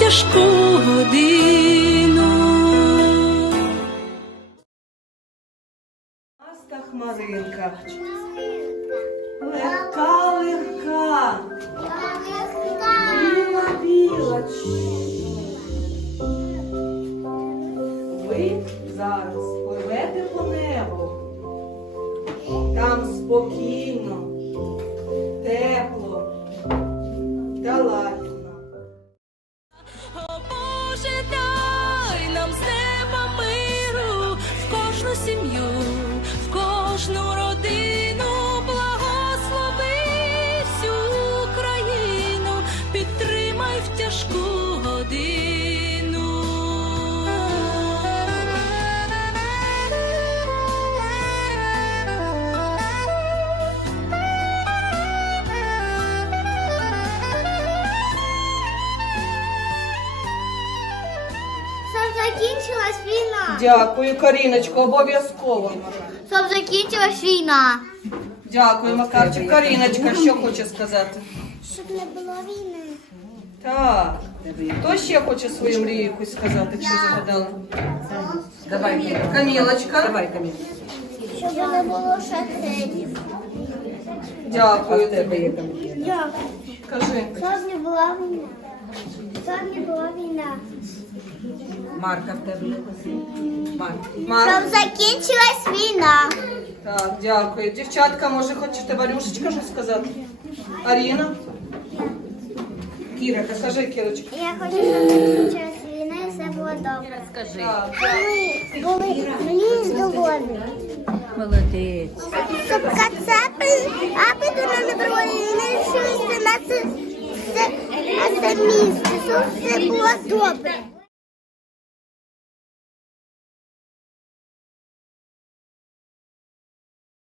тяжку годину. Маста хмаринка. Легка, легка. Біла, біла. Ви зараз пливете по небу. Там спокійно, тепло та сім'ю, в кожну родину, благослови всю країну, підтримай в тяжку годину. Закінчилась. Дякую, Каріночко, обов'язково. Щоб закінчилась війна. Дякую, Макарчик. Каріночка, що хоче сказати? Щоб не було війни. Так. Хто ще хоче свою мрію якусь сказати, якщо загадали? Давай, Камілочка. Давай, Каміла. Щоб не було шахетів. Дякую. Дякую. Кажи. Щоб не була війна. Не була війна. Марка в тебе. Марк. Марк. Щоб закінчилась війна. Так, дякую. Дівчатка, може, хочете Валюшечка щось сказати? Аріна? Кіра, кажи, Кірочка. Я хочу, щоб закінчилась війна і все було добре. Скажи. Так, Ми були мені здоволені. Молодець. Щоб кацапи, апи до нас не проводили, не рішилися на Essa mista, só cebola é dobra.